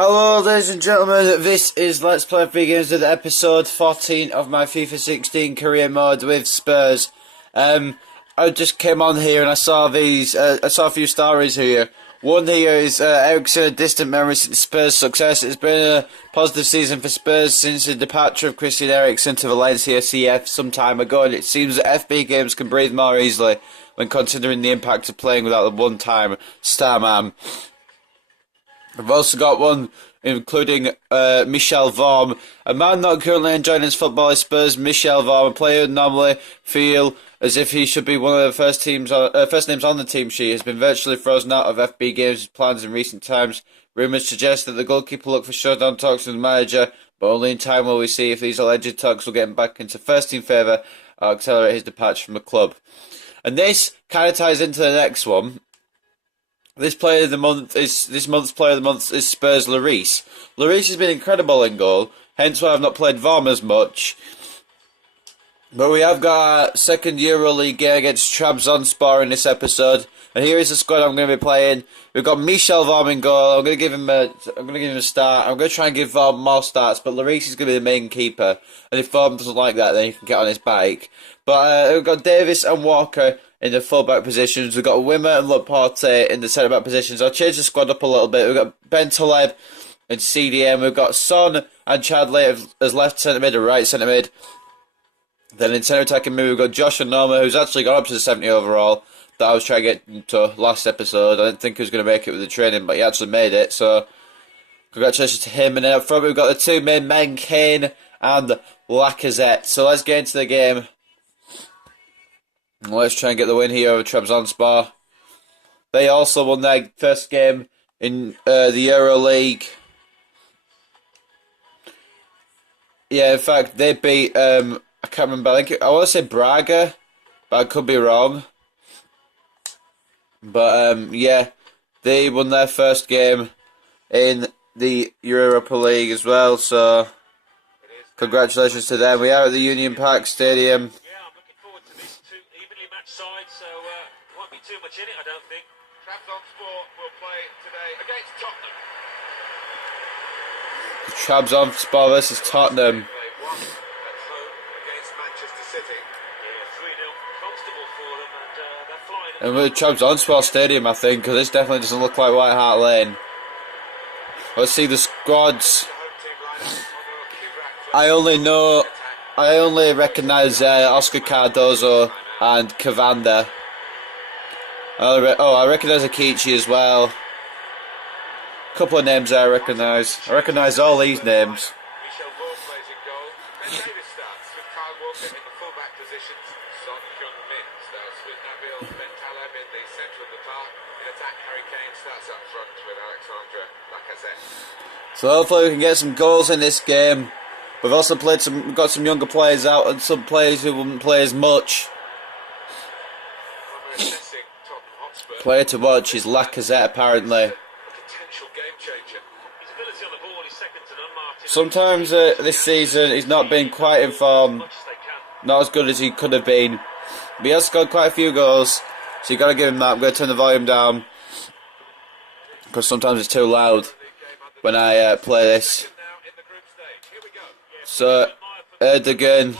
Hello ladies and gentlemen, this is Let's Play FB Games with episode 14 of my FIFA 16 career mode with Spurs. I just came on here and I saw these, I saw a few stories here. One here is Eriksen, a distant memory since Spurs' success. It's been a positive season for Spurs since the departure of Christian Eriksen to Valencia CF some time ago, and it seems that FB Games can breathe more easily when considering the impact of playing without the one-time star man. I've also got one including Michel Vorm, a man not currently enjoying his football at Spurs. Michel Vorm, a player who normally feel as if he should be one of the first names on the team sheet, has been virtually frozen out of FB Games' plans in recent times. Rumours suggest that the goalkeeper looked for shutdown talks with the manager, but only in time will we see if these alleged talks will get him back into first team favour or accelerate his departure from the club. And this kind of ties into the next one. This month's player of the month is Spurs Lloris. Lloris has been incredible in goal, hence why I've not played Vorm as much. But we have got our second EuroLeague game against Trabzonspor in this episode, and here is the squad I'm going to be playing. We've got Michel Vorm in goal. I'm going to give him a start. I'm going to try and give Vorm more starts, but Lloris is going to be the main keeper. And if Vorm doesn't like that, then he can get on his bike. But we've got Davis and Walker in the full-back positions. We've got Wimmer and Laporte in the centre-back positions. I'll change the squad up a little bit. We've got Ben Taleb and CDM. We've got Son and Chadley as left centre-mid and right centre-mid. Then in centre-attacking mid, we've got Josh and Norma, who's actually got up to the 70 overall, that I was trying to get into last episode. I didn't think he was going to make it with the training, but he actually made it, so congratulations to him. And then up front, we've got the two main men, Kane and Lacazette. So let's get into the game. Let's try and get the win here over Trabzonspor. They also won their first game in the EuroLeague. Yeah, in fact, they beat, I can't remember, I want to say Braga, but I could be wrong. But, yeah, they won their first game in the Europa League as well, so congratulations to them. We are at the Union Park Stadium. Side, so won't be too much in it, I don't think. Trabzonspor will play today against Tottenham. Trabzonspor versus Tottenham. They won at home against Manchester City. Yeah, 3-0, comfortable for them, and they're flying. And with Trabzonspor Stadium, I think, because this definitely doesn't look like White Hart Lane. Let's see the squads. I only recognise Oscar Cardozo and Cavanda. I recognise Akichi as well. A couple of names I recognise. I recognise all these names. Michel Vorm plays in goal. Ben Davis starts with Kyle Walker in the full-back positions. Son Heung-min starts with Nabil Ben Taleb in the centre of the park. In attack, Harry Kane starts up front with Alexandre Lacazette. So hopefully we can get some goals in this game. We've also got some younger players out and some players who wouldn't play as much. Player to watch is Lacazette, apparently. Sometimes this season he's not been quite in form, not as good as he could have been. But he has scored quite a few goals, so you got to give him that. I'm going to turn the volume down because sometimes it's too loud when I play this. So Erdogan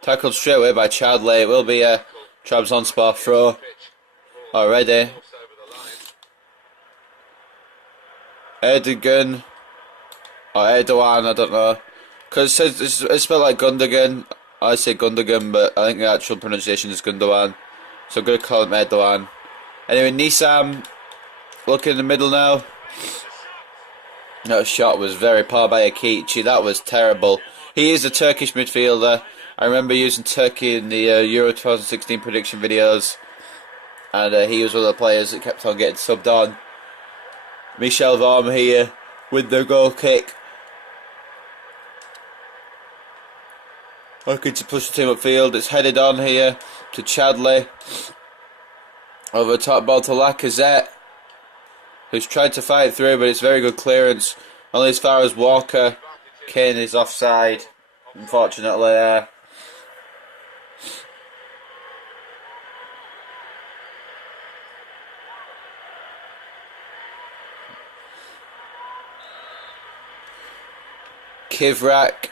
tackled straight away by Chadley. It will be a Trabzonspor throw already. Erdogan or Erdogan, I don't know, because it's spelled like Gundogan. I say Gundogan, but I think the actual pronunciation is Gundogan, so I'm going to call him Erdogan. Anyway, Nisam looking in the middle now. That shot was very poor by Akichi. That was terrible. He is a Turkish midfielder. I remember using Turkey in the Euro 2016 prediction videos, and he was one of the players that kept on getting subbed on. Michel Vorm here with the goal kick. Looking to push the team upfield. It's headed on here to Chadley. Over top ball to Lacazette, who's tried to fight through, but it's very good clearance. Only as far as Walker. Kane is offside, unfortunately there. Kivrak.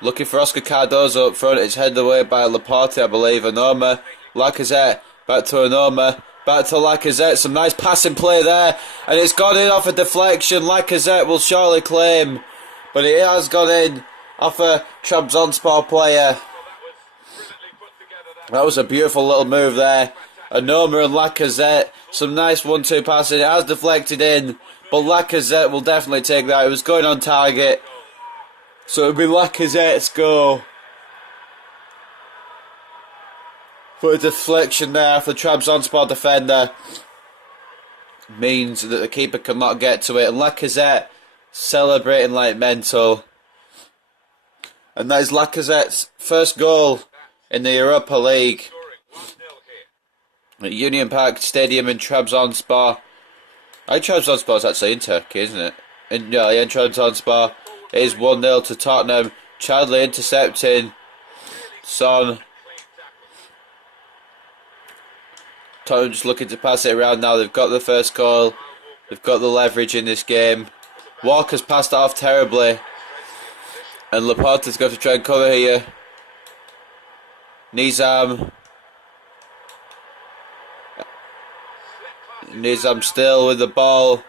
Looking for Oscar Cardozo up front. It's headed away by Laporte, I believe. Onoma. Lacazette. Back to Onoma. Back to Lacazette. Some nice passing play there. And it's gone in off a deflection. Lacazette will surely claim. But it has gone in off a Trabzonspor player. That was a beautiful little move there. Onoma and Lacazette. Some nice 1-2 passing. It has deflected in. But Lacazette will definitely take that. It was going on target. So it'll be Lacazette's goal. For a deflection there for the Trabzonspor defender. Means that the keeper cannot get to it. And Lacazette celebrating like mental. And that is Lacazette's first goal in the Europa League. At Union Park Stadium in Trabzonspor. I think Trabzonspor is actually in Turkey, isn't it? In Trabzonspor. It is 1-0 to Tottenham. Chadley intercepting. Son. Tottenham just looking to pass it around now. They've got the first goal. They've got the leverage in this game. Walker's passed it off terribly. And Laporte's got to try and cover here. Nizam still with the ball.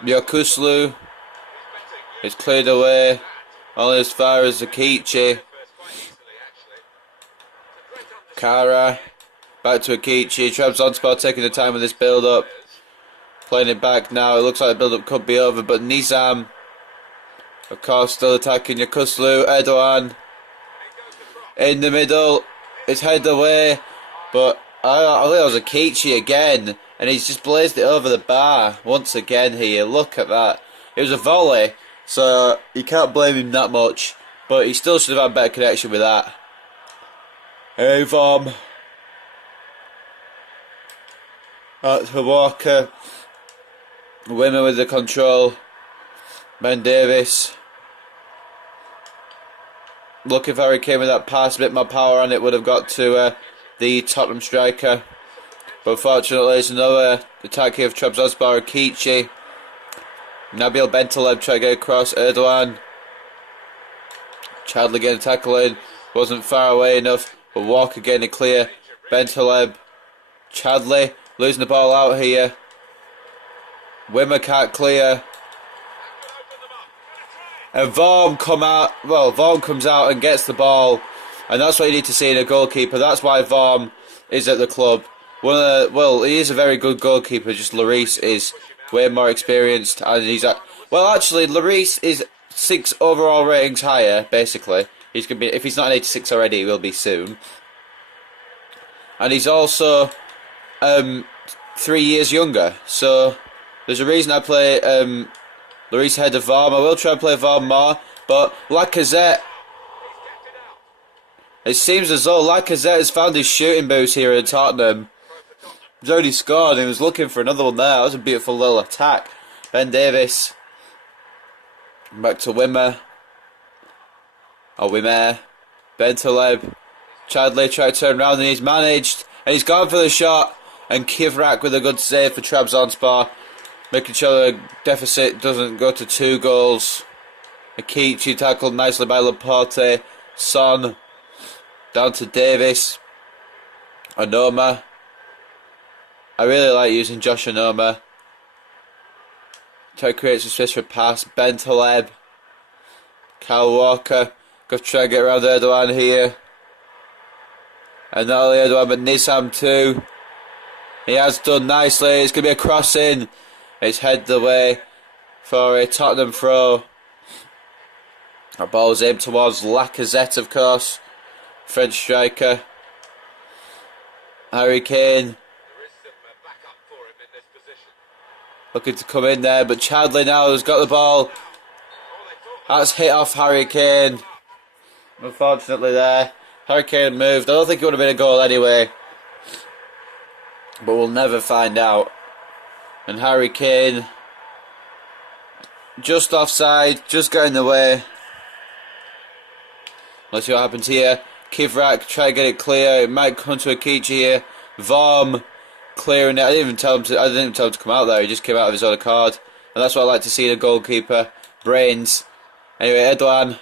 Yokuslu is cleared away. Only as far as Akichi. Kara. Back to Akichi. Trabzonspor taking the time with this build-up. Playing it back now. It looks like the build-up could be over. But Nizam, of course, still attacking Yokuslu. Erdogan in the middle. It's headed away. But I think it was Akichi again. And he's just blazed it over the bar once again here. Look at that. It was a volley. So you can't blame him that much. But he still should have had better connection with that. Hey, Vom. That's for Walker. Women with the control. Ben Davis. Looking for Harry Kane with that pass. A bit more power on it would have got to the Tottenham striker. But fortunately it's another attack here of Trabzonspor. Akichi. Nabil Bentaleb trying to get across. Erdogan. Chadley getting a tackle in. Wasn't far away enough. But Walker getting it clear. Bentaleb. Chadley losing the ball out here. Wimmer can't clear. And Vorm comes out and gets the ball. And that's what you need to see in a goalkeeper. That's why Vorm is at the club. He is a very good goalkeeper. Just Lloris is way more experienced. And actually, Lloris is 6 overall ratings higher, basically. He's gonna be, if he's not an 86 already, he will be soon. And he's also 3 years younger. So there's a reason I play Lloris ahead of Vorm. I will try and play Vorm more, but Lacazette. It seems as though Lacazette has found his shooting boots here in Tottenham. He's already scored and he was looking for another one there. That was a beautiful little attack. Ben Davis. Back to Wimmer. Bentaleb. Chadley tried to turn around and he's managed. And he's gone for the shot. And Kivrak with a good save for Trabzonspor. Making sure the deficit doesn't go to 2 goals. Akichi tackled nicely by Laporte. Son. Down to Davis. Onoma. I really like using Josh Onoma. Try to create some space for a pass. Bentaleb. Kyle Walker. Got to try and get around Erdogan here. And not only Erdogan but Nizam too. He has done nicely. It's going to be a cross in. It's headed away for a Tottenham throw. That ball's aimed towards Lacazette, of course. French striker. Harry Kane. Looking to come in there, but Chadley now has got the ball. That's hit off Harry Kane. Unfortunately there. Harry Kane moved. I don't think it would have been a goal anyway. But we'll never find out. And Harry Kane, just offside, just got in the way. Let's see what happens here. Kivrak, try to get it clear. It might come to Akichi here. Vorm clearing it. I didn't even tell him to come out there. He just came out of his own accord. and that's what I like to see in a goalkeeper. Brains. Anyway, Erdogan's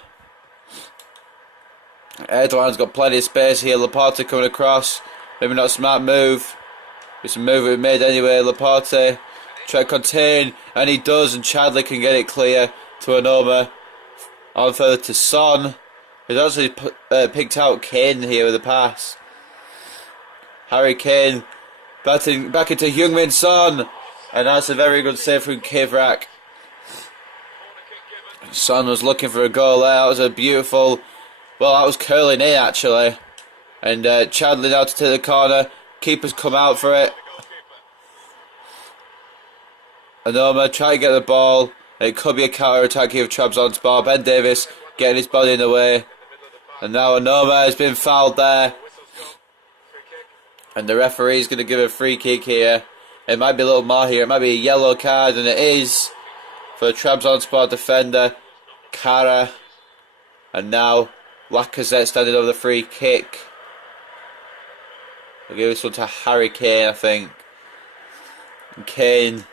got plenty of space here. Laporte coming across. Maybe not a smart move. It's a move we made anyway. Laporte try to contain, and he does, and Chadley can get it clear to Onoma. On further to Son, who's actually picked out Kane here with a pass. Harry Kane back into Heung-min Son, and that's a very good save from Kivrak. Son was looking for a goal there. That was a beautiful, well, that was curling in actually. And Chadley now to take the corner. Keeper's come out for it. Onoma trying to get the ball. It could be a counter-attack here of Trabzonspor. Ben Davies getting his body in the way. And now Onoma has been fouled there. And the referee's going to give a free kick here. It might be a little more here. It might be a yellow card, and it is for Trabzonspor defender, Kara. And now Lacazette standing over the free kick. We'll give this one to Harry Kane, I think. And Kane.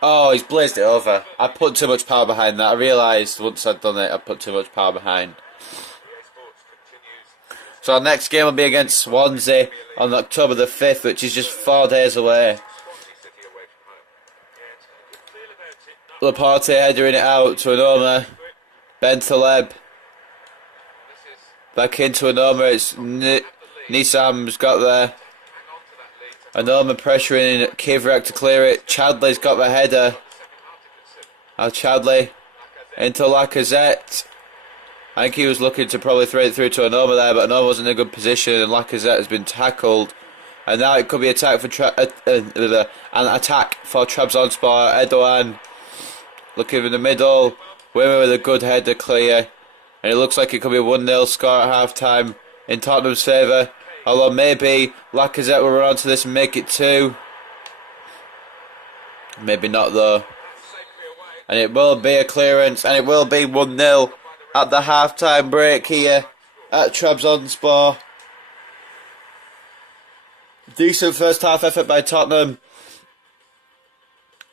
Oh, he's blazed it over. I put too much power behind that. I realised once I'd done it, I put too much power behind. So our next game will be against Swansea on October the 5th, which is just 4 days away. Laporte headering it out to Onoma. Bentaleb. Back into Onoma. It's Nisam's got there. Onoma pressuring Kivrak to clear it. Chadley's got the header. Now Chadley into Lacazette. I think he was looking to probably throw it through to Onoma there, but Onoma wasn't in a good position, and Lacazette has been tackled. And now it could be attack for an attack for Trabzonspor. Erdogan looking in the middle. Wimmer with a good header clear. And it looks like it could be a 1-0 score at half time in Tottenham's favour. Although maybe Lacazette will run onto this and make it 2. Maybe not though. And it will be a clearance, and it will be 1-0 at the half-time break here at Trabzonspor. Decent first half effort by Tottenham.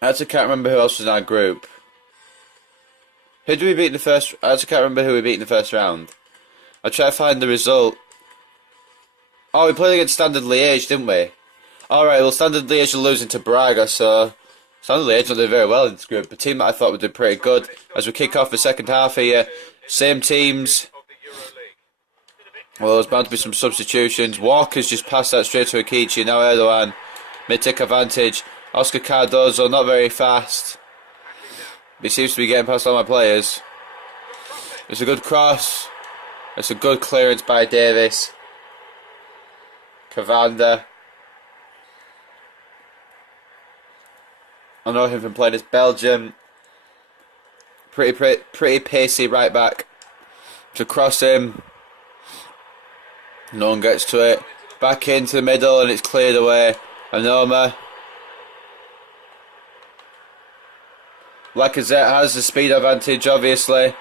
I actually can't remember who else was in our group. Who did we beat in the first? I actually can't remember who we beat in the first round. I'll try to find the result. Oh, we played against Standard Liège, didn't we? Alright, well, Standard Liège are losing to Braga, so Standard Liège not doing very well in this group. A team that I thought would do pretty good as we kick off the second half here. Same teams. Well, there's bound to be some substitutions. Walker's just passed that straight to Akichi. Now Erdogan may take advantage. Oscar Cardozo, not very fast. He seems to be getting past all my players. It's a good cross. It's a good clearance by Davis. Cavanda. I know him from playing as Belgium. Pretty pacey right back. To cross him. No one gets to it. Back into the middle, and it's cleared away. Onoma. Lacazette has the speed advantage, obviously.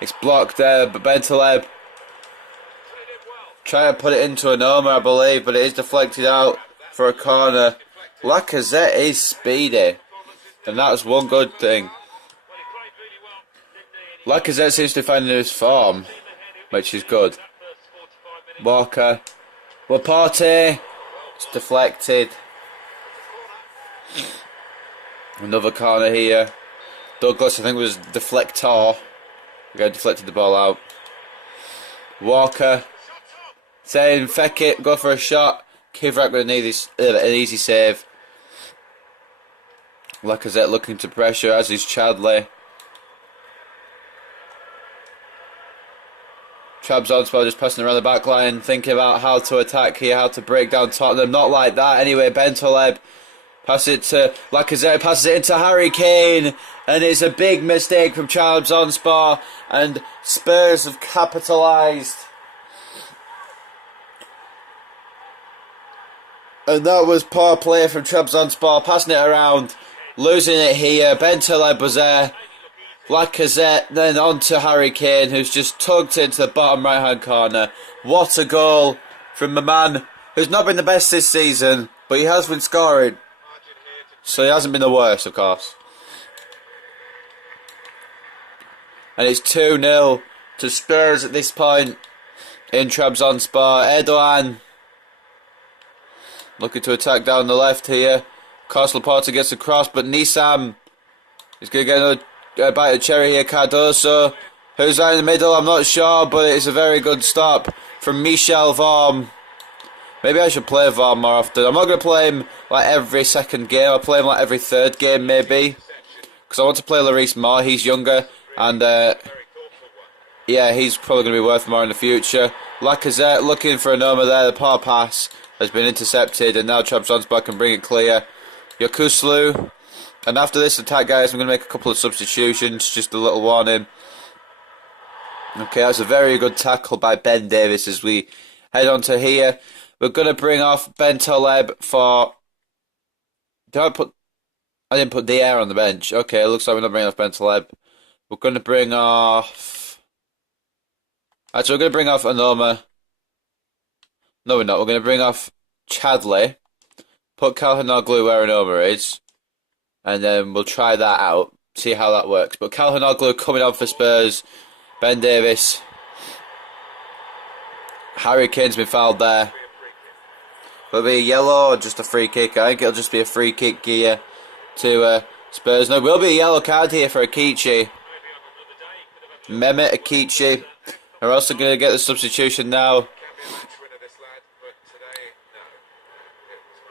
It's blocked there, but Bentaleb trying to put it into Onoma, I believe, but it is deflected out for a corner. Lacazette is speedy, and that's one good thing. Lacazette seems to find his form, which is good. Walker. Laporte. It's deflected. Another corner here. Douglas, I think, was deflector. Again, deflected the ball out. Walker. Saying, feck it, go for a shot. Kivrak with an easy save. Lacazette looking to pressure, as is Chadley. Trabzonspor just passing around the back line, thinking about how to attack here, how to break down Tottenham. Not like that. Anyway, Bentaleb passes it to Lacazette, passes it into Harry Kane, and it's a big mistake from Trabzonspor, and Spurs have capitalised. And that was poor play from Trabzonspor, passing it around, losing it here. Bentaleb was there. Lacazette, then on to Harry Kane, who's just tugged into the bottom right-hand corner. What a goal from the man who's not been the best this season, but he has been scoring. So he hasn't been the worst, of course. And it's 2-0 to Spurs at this point in Trabzonspor. Erdogan looking to attack down the left here. Laporta gets across, but Nisam is going to get another bite of cherry here. Cardoso, who's out in the middle, I'm not sure, but it's a very good stop from Michel Vorm. Maybe I should play Vorm more often. I'm not going to play him like every second game. I'll play him like every third game maybe, because I want to play Lloris more. He's younger, and yeah, he's probably going to be worth more in the future. Lacazette looking for a Noma there. The poor pass has been intercepted, and now Trabzonspor can bring it clear. Yokuslu. And after this attack, guys, I'm going to make a couple of substitutions. Just a little warning. Okay, that's a very good tackle by Ben Davis as we head on to here. We're going to bring off Ben Taleb for... I didn't put the air on the bench. Okay, it looks like we're not bringing off Ben Taleb. We're going to bring off... Actually, we're going to bring off Anoma. No, we're not. We're going to bring off Chadley. Put Calhanoglu where Anoma is. And then we'll try that out. See how that works. But Calhanoglu coming on for Spurs. Ben Davis. Harry Kane's been fouled there. Will it be a yellow or just a free kick? I think it'll just be a free kick here to Spurs. No, it will be a yellow card here for Akichi. Mehmet Akichi. We're also going to get the substitution now.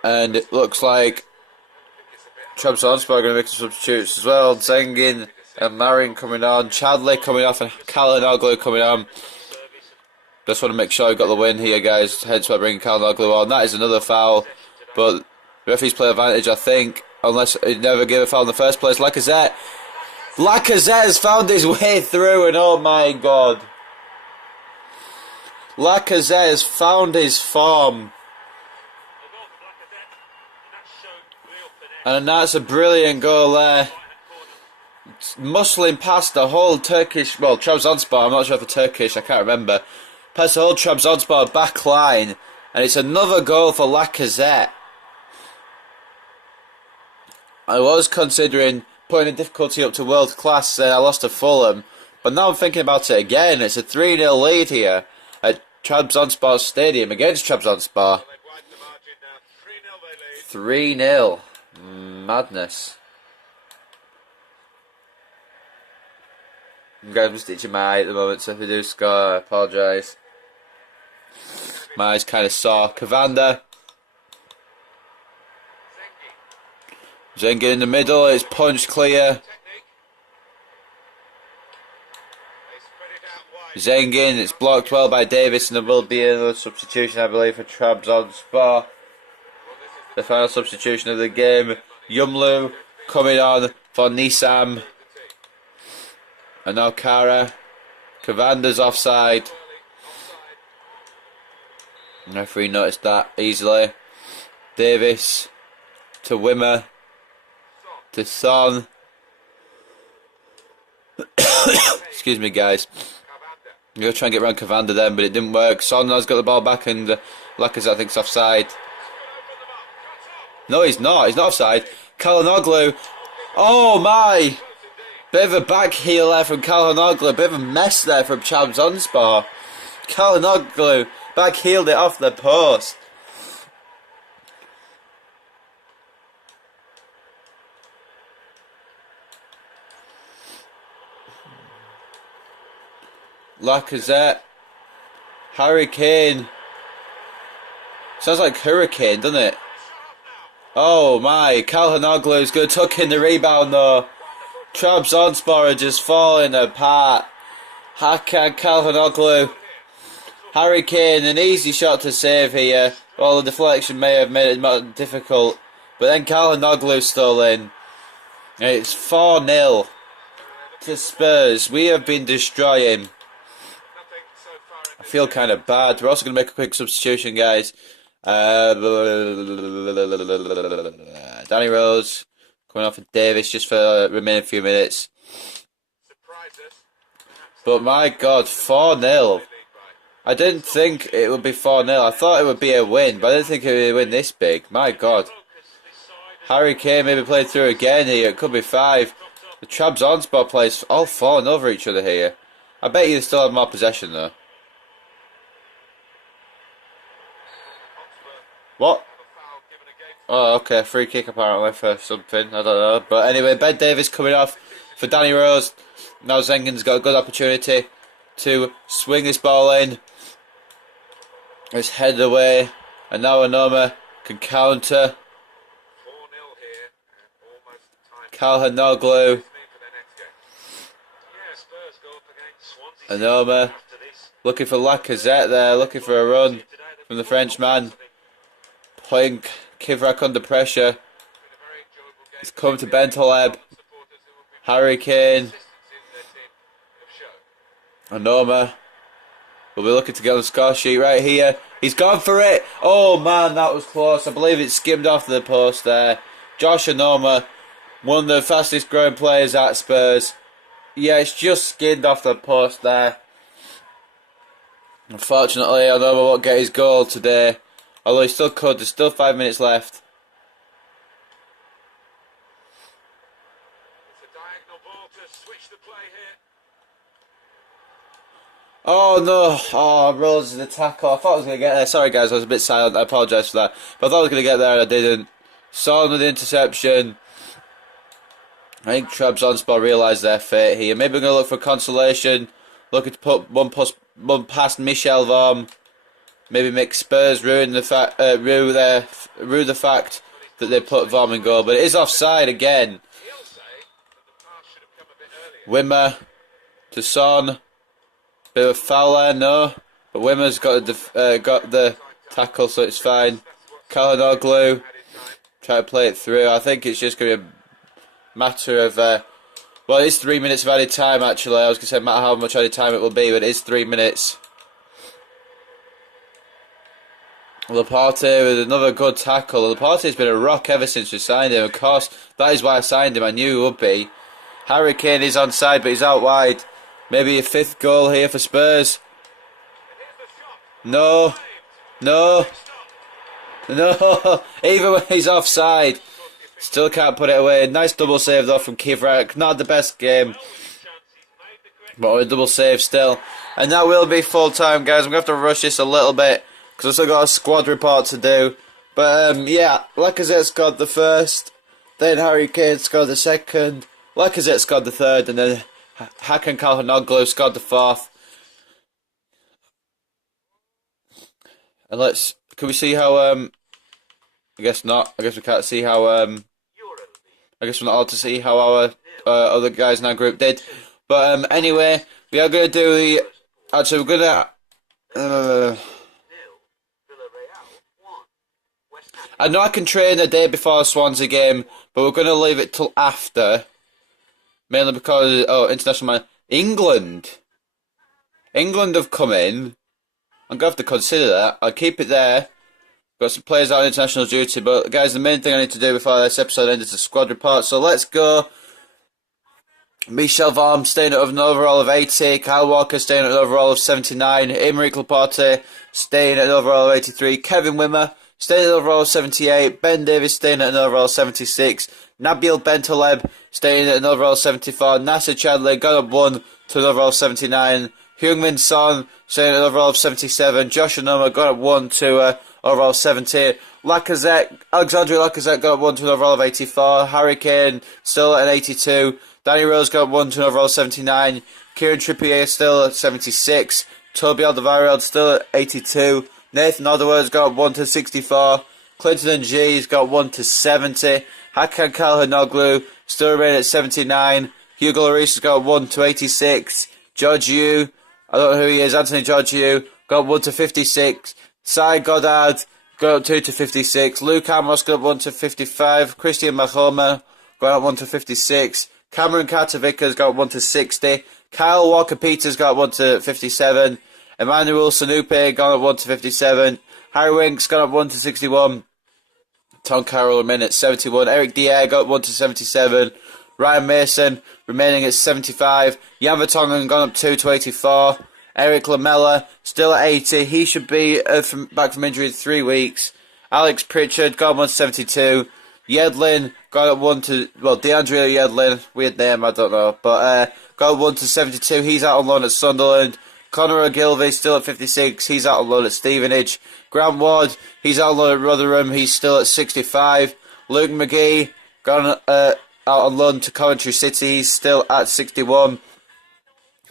And it looks like Trabzonspor are going to make some substitutes as well. Zengin and Marin coming on. Chadley coming off and Calhanoglu coming on. Just want to make sure I got the win here, guys. Hence why bringing Calhanoglu on. That is another foul. But referees play advantage, I think. Unless he never gave a foul in the first place. Lacazette. Lacazette has found his way through, and oh my god. Lacazette has found his form. And that's a brilliant goal there. It's muscling past the whole Turkish, well, Trabzonspor, I'm not sure if it's Turkish, I can't remember. Past the whole Trabzonspor back line. And it's another goal for Lacazette. I was considering putting the difficulty up to world class, I lost to Fulham. But now I'm thinking about it again. It's a 3-0 lead here at Trabzonspor Stadium against Trabzonspor. 3-0. Madness. I'm stitching my eye at the moment, so if I do score, I apologise. My eye's kind of sore. Cavanda. Zengin in the middle, it's punched clear. Zengin, it's blocked well by Davis, and there will be another substitution, I believe, for Trabzonspor. The final substitution of the game. Yumlu coming on for Nisam. And now Kara. Cavanda's offside. The referee noticed that easily. Davis to Wimmer. To Son. Excuse me, guys. I'm going to try and get around Cavanda then, but it didn't work. Son has got the ball back, and Lacazette, I think, is offside. No, he's not. He's not offside. Calhanoglu. Oh, my. Bit of a back heel there from Calhanoglu. Bit of a mess there from Trabzonspor. Calhanoglu back heeled it off the post. Lacazette. Harry Kane. Sounds like Hurricane, doesn't it? Oh my, Calhanoglu's going to tuck in the rebound though. Trabzonspor are just falling apart. Hakan Calhanoglu. Harry Kane, an easy shot to save here. Well, the deflection may have made it more difficult. But then Calhanoglu stole in. It's 4-0 to Spurs. We have been destroying. I feel kind of bad. We're also going to make a quick substitution, guys. Danny Rose coming off for Davis just for the remaining few minutes. But my God, 4-0. I didn't think it would be 4-0. I thought it would be a win, but I didn't think it would win this big. My God. Harry Kane maybe played through again here. It could be 5. The Trabzonspor plays all falling over each other here. I bet you they still have more possession though. What? Oh, okay. Free kick apparently for something. I don't know. But anyway, Ben Davies coming off for Danny Rose. Now Zengen's got a good opportunity to swing this ball in. It's headed away. And now Anoma can counter. Calhanoglu. Anoma looking for Lacazette there, looking for a run from the Frenchman. Putting Kivrak under pressure. It's come to Bentaleb. Harry Kane. Anoma will be looking to get on the score sheet right here. He's gone for it. Oh man, that was close. I believe it skimmed off the post there. Josh Anoma, one of the fastest growing players at Spurs. Yeah, it's just skimmed off the post there. Unfortunately, Anoma won't get his goal today. Although he still could. There's still 5 minutes left. It's a diagonal ball to switch the play here. Oh no, oh, Rose in the tackle. I thought I was going to get there. Sorry guys, I was a bit silent. I apologise for that. But I thought I was going to get there and I didn't. Son with the interception. I think Trabzonspor realised their fate here. Maybe we're going to look for consolation. Looking to put one past Michel Vorm. Maybe make Spurs rue the fact that they put Vorm in goal. But it is offside again. Wimmer to Son. Bit of a foul there, no. But Wimmer's got the tackle, so it's fine. Calhanoglu try to play it through. I think it's just going to be a matter of... well, it is 3 minutes of added time, actually. I was going to say, no matter how much added time it will be, but it is 3 minutes. Laporte with another good tackle. Laporte's been a rock ever since we signed him. Of course, that is why I signed him. I knew he would be. Harry Kane is onside, but he's out wide. Maybe a 5th goal here for Spurs. No. No. No. Even when he's offside. Still can't put it away. Nice double save though from Kivrak. Not the best game. But a double save still. And that will be full time, guys. I'm going to have to rush this a little bit. Because I've still got a squad report to do. But yeah, Lacazette scored the first. Then Harry Kane scored the second. Lacazette scored the third. And then Hakan Calhanoglu scored the fourth. And can we see how, I guess not. I guess we can't see how, I guess we're not allowed to see how our other guys in our group did. But anyway, we are going to do the, actually we're going to, I know I can train a day before Swansea game, but we're going to leave it till after. Mainly because, international man. England have come in. I'm going to have to consider that. I'll keep it there. Got some players out on international duty, but guys, the main thing I need to do before this episode ends is a squad report. So let's go. Michel Vorm staying at an overall of 80. Kyle Walker staying at an overall of 79. Aymeric Laporte staying at an overall of 83. Kevin Wimmer staying at an overall of 78. Ben Davies staying at an overall of 76. Nabil Bentaleb staying at an overall of 74. Nasser Chadley got up 1 to an overall of 79. Heung-min Son staying at an overall of 77. Josh Anoma got up 1 to overall 70. Alexandre Lacazette got up 1 to an overall of 84. Harry Kane still at an 82. Danny Rose got up 1 to an overall of 79. Kieran Trippier still at 76. Toby Alderweireld still at 82. Nathan Otherwords got 1 to 64. Clinton Ng's got 1 to 70. Hakan Calhanoglu still remain at 79. Hugo Lloris has got 1 to 86. George Yu, I don't know who he is, Anthony George Yu, got 1 to 56. Sai Goddard got up 2 to 56. Luke Amos got up 1 to 55. Christian Mahoma got up 1 to 56. Cameron Carter-Vickers got 1 to 60. Kyle Walker-Peters got 1 to 57. Emmanuel Sanupe got up 1 to 57. Harry Winks got up 1 to 61. Tom Carroll remained at 71. Eric Dier got 1 to 77. Ryan Mason remaining at 75. Jan Vertonghen gone up 2 to 84. Eric Lamela still at 80. He should be back from injury in 3 weeks. Alex Pritchard gone 1 to 72. Yedlin got up 1 to, DeAndre Yedlin, weird name, I don't know, but got up 1 to 72. He's out on loan at Sunderland. Conor Ogilvie still at 56. He's out on loan at Stevenage. Grant Ward, he's out on loan at Rotherham. He's still at 65. Luke McGee gone out on loan to Coventry City. He's still at 61.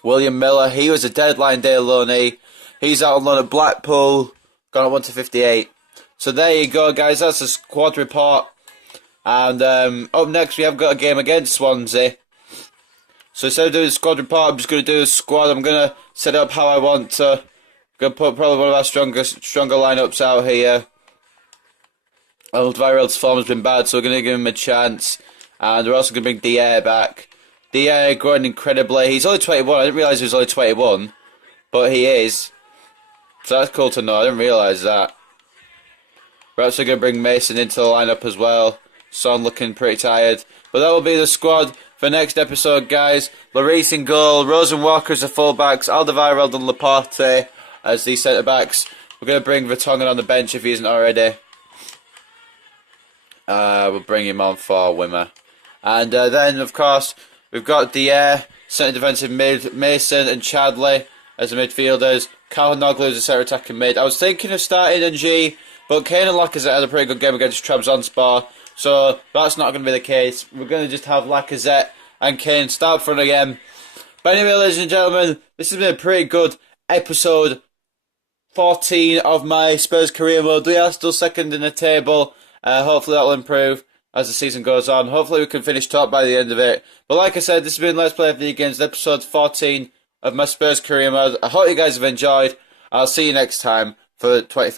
William Miller, he was a deadline day loanee. He's out on loan at Blackpool. Gone at 1 to 58. So there you go, guys. That's the squad report. And up next, we have got a game against Swansea. So instead of doing the squad report, I'm just going to do the squad. I'm going to set it up how I want to. I'm going to put probably one of our stronger lineups out here. Alderweireld's form has been bad, so we're going to give him a chance. And we're also going to bring Dier back. Dier growing incredibly. He's only 21. I didn't realise he was only 21. But he is. So that's cool to know. I didn't realise that. We're also going to bring Mason into the lineup as well. Son looking pretty tired. But that will be the squad for next episode, guys. Lloris in goal. Rose and Walker as the full-backs. Alderweireld and Laporte as the centre-backs. We're going to bring Vertonghen on the bench if he isn't already. We'll bring him on for Wimmer. And then, of course, we've got Dier, centre defensive mid, Mason and Chadley as the midfielders. Carl Noglu as the centre attacking mid. I was thinking of starting NG, but Kane and Lacazette had a pretty good game against Trabzonspor, so that's not going to be the case. We're going to just have Lacazette and Kane start front again. But anyway, ladies and gentlemen, this has been a pretty good episode 14 of my Spurs career mode. We are still second in the table. Hopefully that will improve as the season goes on. Hopefully we can finish top by the end of it. But like I said, this has been Let's Play Video Games, episode 14 of my Spurs career mode. I hope you guys have enjoyed. I'll see you next time for 25.